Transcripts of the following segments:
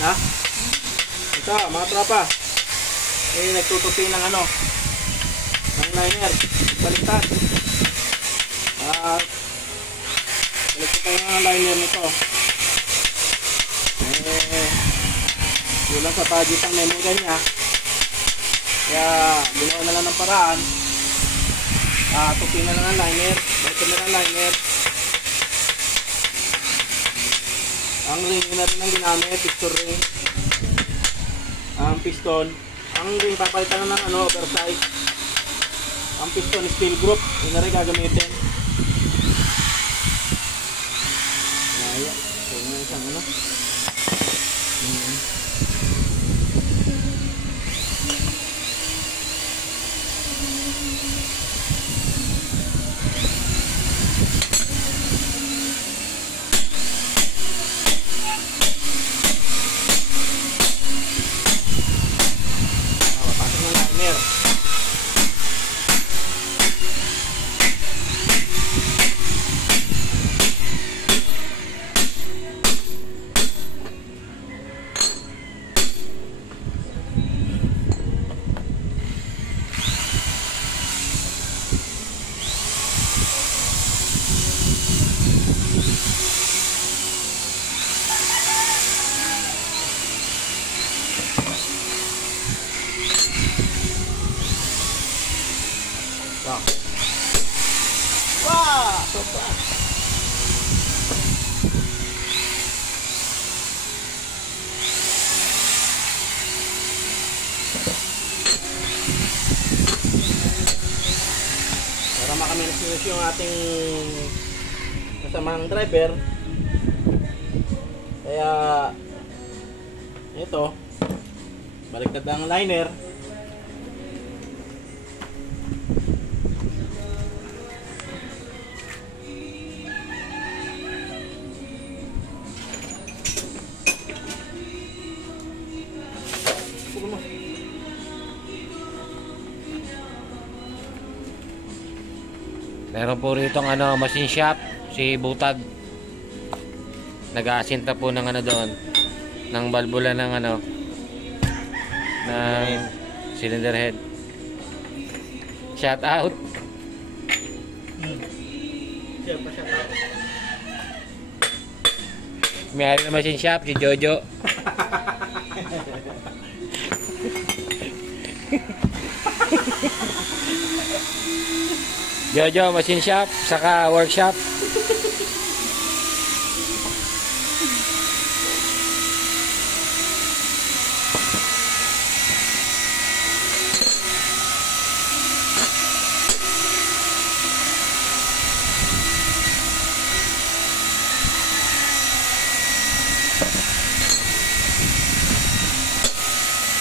Ha? Ito, mga tropa. Eh, nagtutupi ng ano, ng liner. Baliktad. Baliktad tayo ng liner nito. Kulang sa budget ang memory niya. Kaya, ginawa na lang ng paraan. Tupi na lang ang liner. Baliktad na lang ang liner. Ang ring na rin ang ginamit, piston ring. Ang piston, ang ring papalitan na ng ano, oversize. Ang piston, steel group, yun na rin gagamitin. Kaya, so yun na isang ano. Wah, sopa. Para makaminis yung ating kasamang driver. Kaya ito, baliktad ang liner. Meron po rito ang machine shop, si Butag. Nag-aasinta po ng doon, ng balbula ng ng cylinder head. Shout out. May na machine shop, si Jojo. Jojo machine shop, saka workshop.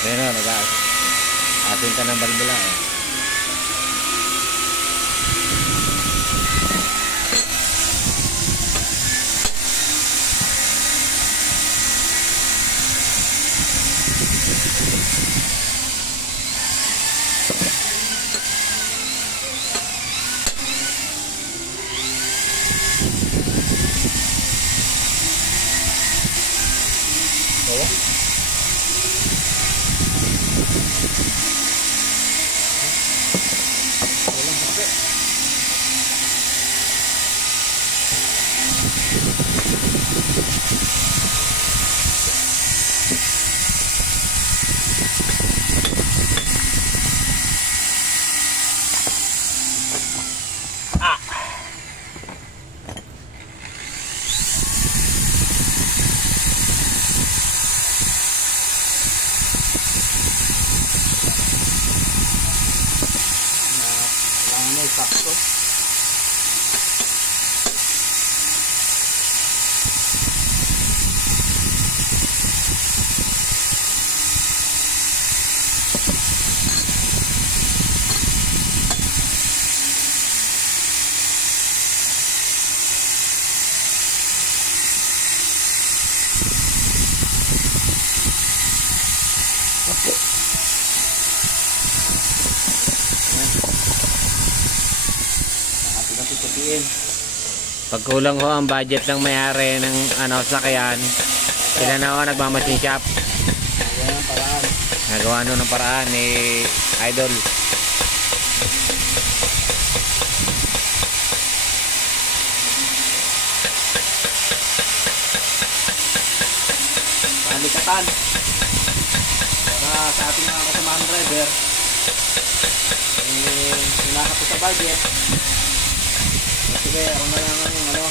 Ayan o, nag-aasin ka ng balbula eh. Sakto. Pag kulang ho ang budget ng may-ari ng sakyan, Sila na ako nagmamachine shop. Ayan ang paraan. Nagawa nun ng paraan ni Idol. Palikatan. Para sa ating mga kasamahan driver, hinaka sa budget. Sige, ako na lang yung ano,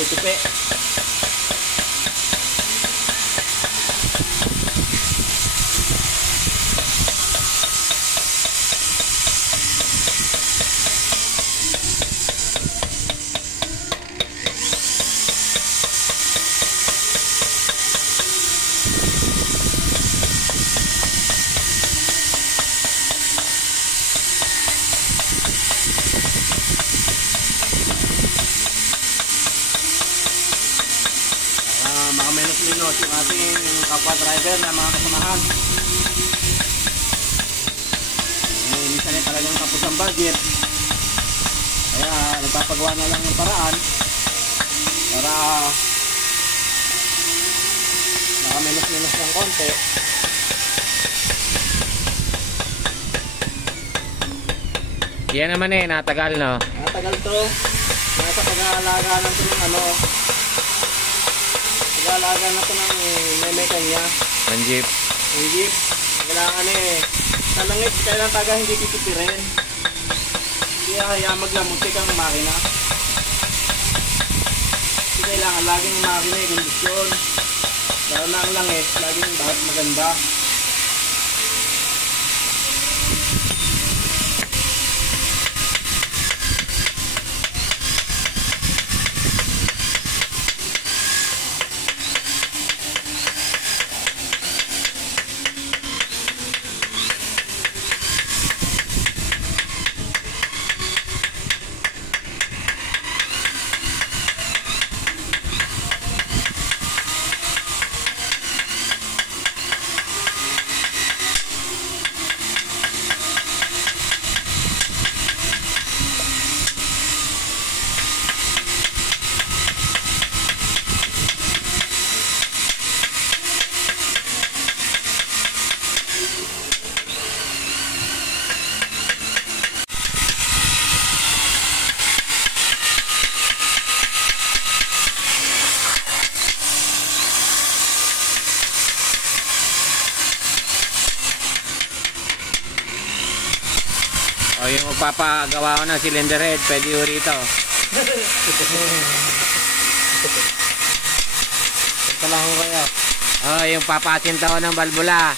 titipi. Makamenos-menos yung ating kapwa driver na mga kasamahan. Minsan ay talagang kapos ang budget, kaya nagpapagawa na lang ng paraan para makamenos-menos ng konti. Yan naman natagal no? Natagal to. Nasa pag-aalaga na ito ng ano, pag-aalaga na ito ng mekanya. Ng jeep. Yung jeep, kailangan talangit, kailangan taga hindi titipirin. Hindi kaya maglamutik ang makina. Hindi kailangan laging makina kondisyon. Lalo na ang langit, laging maganda. O yung magpapagawa ko ng cylinder head, pwede yung rito. Ito lang ko kaya. O yung papasinta ko ng balbula,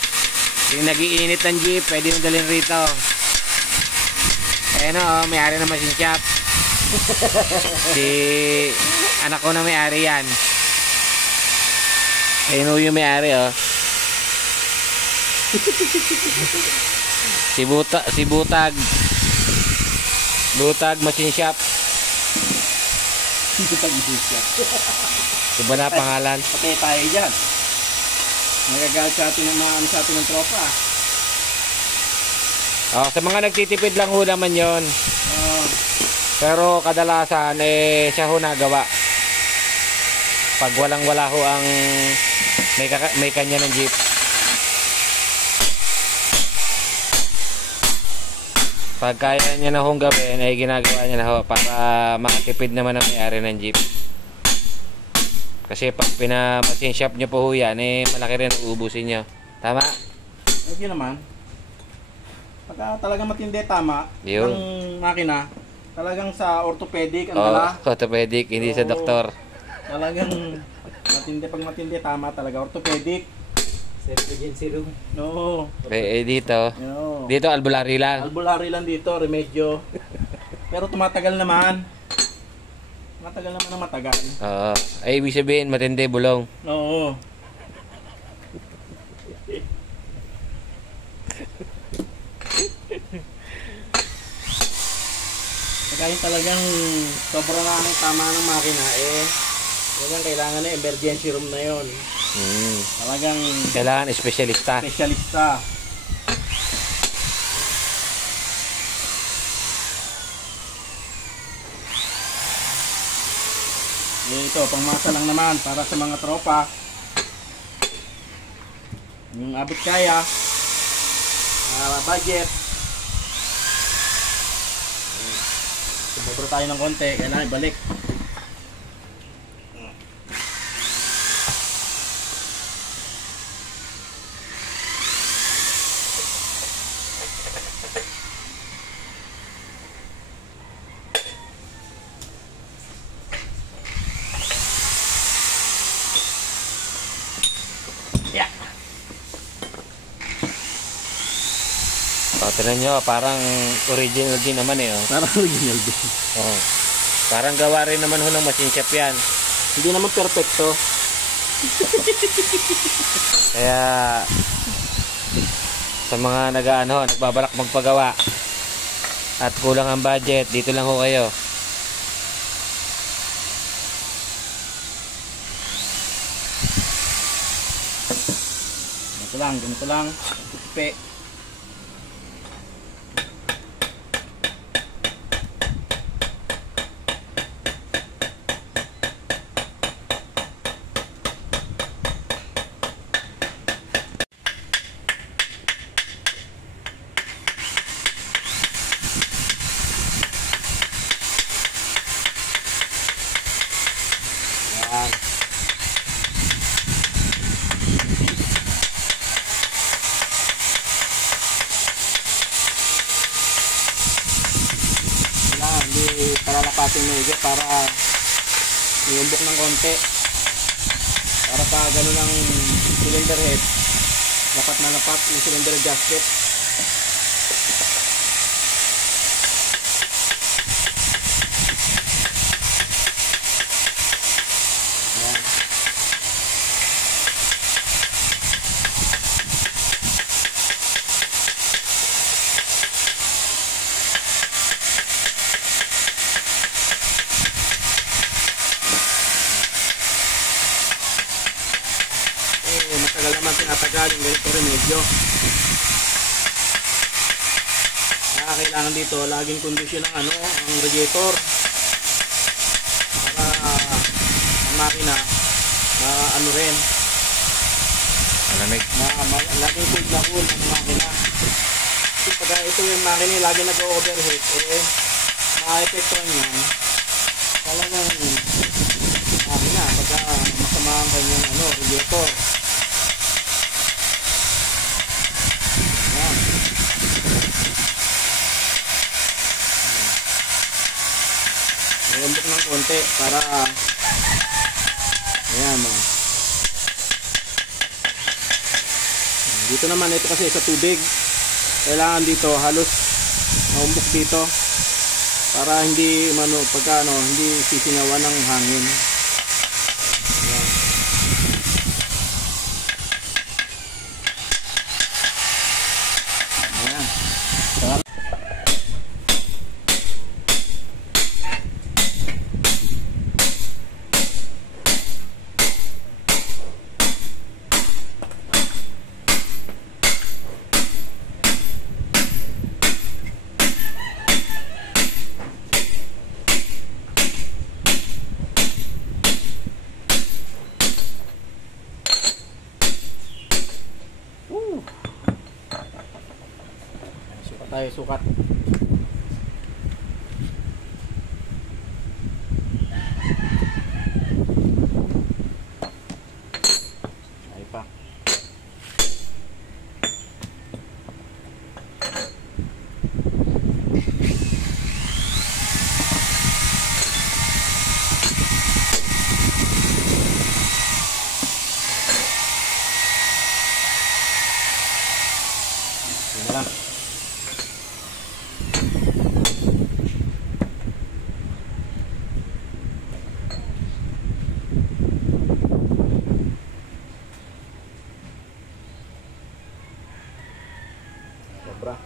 yung nagiinit ng jeep, pwede yung dalhin rito. Ayan o, may-ari ng machine shop. Si anak ko na may-ari yan. Ayun o yung may-ari o. Si Butag Machine Shop. Iba na pangalan. Patay tayo dyan. Nagagalit sa atin sa atin ng tropa. Sa mga nagtitipid lang ho naman yun. Pero kadalasan siya ho nagawa. Pag walang-wala ho ang may kanya ng jeep. Pag kaya niya na hong gawin, ay ginagawa niya na ho para makatipid naman ang may-ari ng jeep. Kasi pag pina-machine shop niyo po ho yan, malaki rin ang uubusin niyo. Tama? Hindi naman. Pagka talagang matindi, tama, Yun. ang makina, talagang sa orthopedic, ang dala. Orthopedic, hindi sa doktor. Talagang matindi, pag matindi, tama talaga, orthopedic. Emergency room. No. Dito. No. Dito, albularyo lang. Albularyo lang dito, remedyo. Pero tumatagal naman. Matagal naman ang matagal. Oo. Ay, ibig sabihin, matindi, bulong. Oo. Kaya talagang sobra na ang tama ng makina talagang kailangan na emergency room na yon. Talagang Kailangan espesyalista. specialista. Ito, pangmasa lang naman para sa mga tropa. Yung abot kaya. Budget. Sumobra tayo ng konti, kailangan ibalik. Yeah. O, tignan nyo, parang original din naman eh. Oh. Parang original din. Oh. Parang gawa rin naman ho ng machine shop yan. Hindi naman perfecto. Kaya sa mga nagbabalak magpagawa at kulang ang budget, dito lang ho kayo. Ganito lang. Tipe. Yan. Hindi palalapatin mo higit para iumbok ng konti. Para pa ganun ang cylinder head. Lapat na lapat yung cylinder gasket. Ayan. Matagal naman tinatagal yung ganito remedyo. Kaya kailangan dito laging kondisyon ng ang radiator para ang makina rin Malamig. laging cool na cool ang makina. Kasi pag ito yung makina lagi nag-overheat ma-epektuhan yan talagang makina pagka masama ang kanyang radiator. Iumbok ng konti para ayan o. Dito naman ito kasi sa tubig kailangan dito halos maumbok dito para hindi pagka hindi sisingawan ng hangin. Ayan. Ayan. Sukat. Ay pa. Yan lang. Sobra.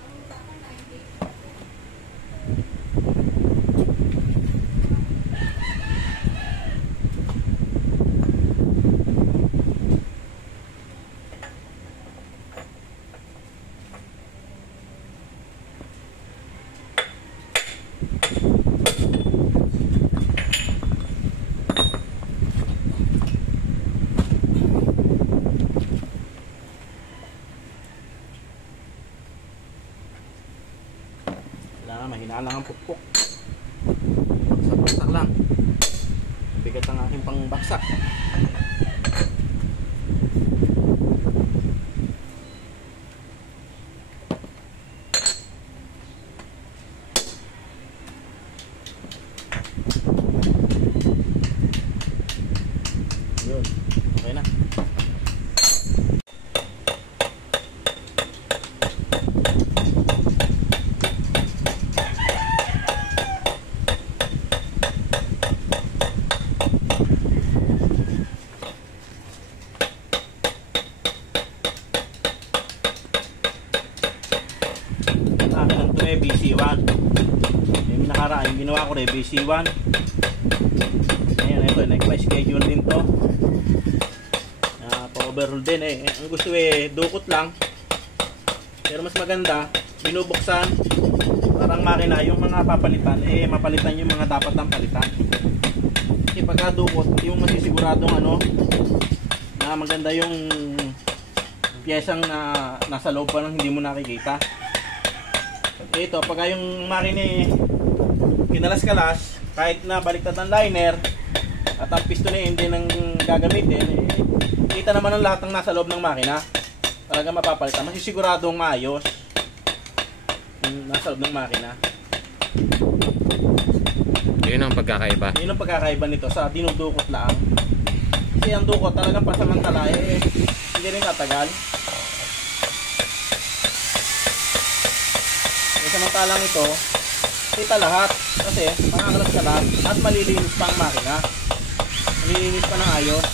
Kailangan mahina lang ang pukpok. Baksak lang. Bigat ang aking pangbaksak. Yun, okay na. Akin ito BC1. Yung nakaraan, yung ginawa ko rin BC1. Ayan, ito, nagpa-schedule din to. Pa-overhaul din eh. Ang gusto dukot lang. Pero mas maganda, binubuksan parang makina yung mga papalitan, mapalitan yung mga dapat nang palitan. Kasi pagka dukot, hindi mo masisiguradong na maganda yung piyesang na nasa loob pa lang hindi mo nakikita. Ito, pagka yung makina kinalas-kalas, kahit na baliktad ng liner at ang piston hindi nang gagamitin, kita naman ang lahat ng nasa loob ng makina. Talaga mapapalitan, masisiguradong maayos yung nasa loob ng makina. Yun ang pagkakaiba. Yun ang pagkakaiba nito sa dinudukot lang. Kasi ang dukot talagang pasamantala hindi rin tatagal. Samantalang ito, kita lahat kasi makakalas ka lahat at malilinis pa ang makina. Malilinis pa ng ayos.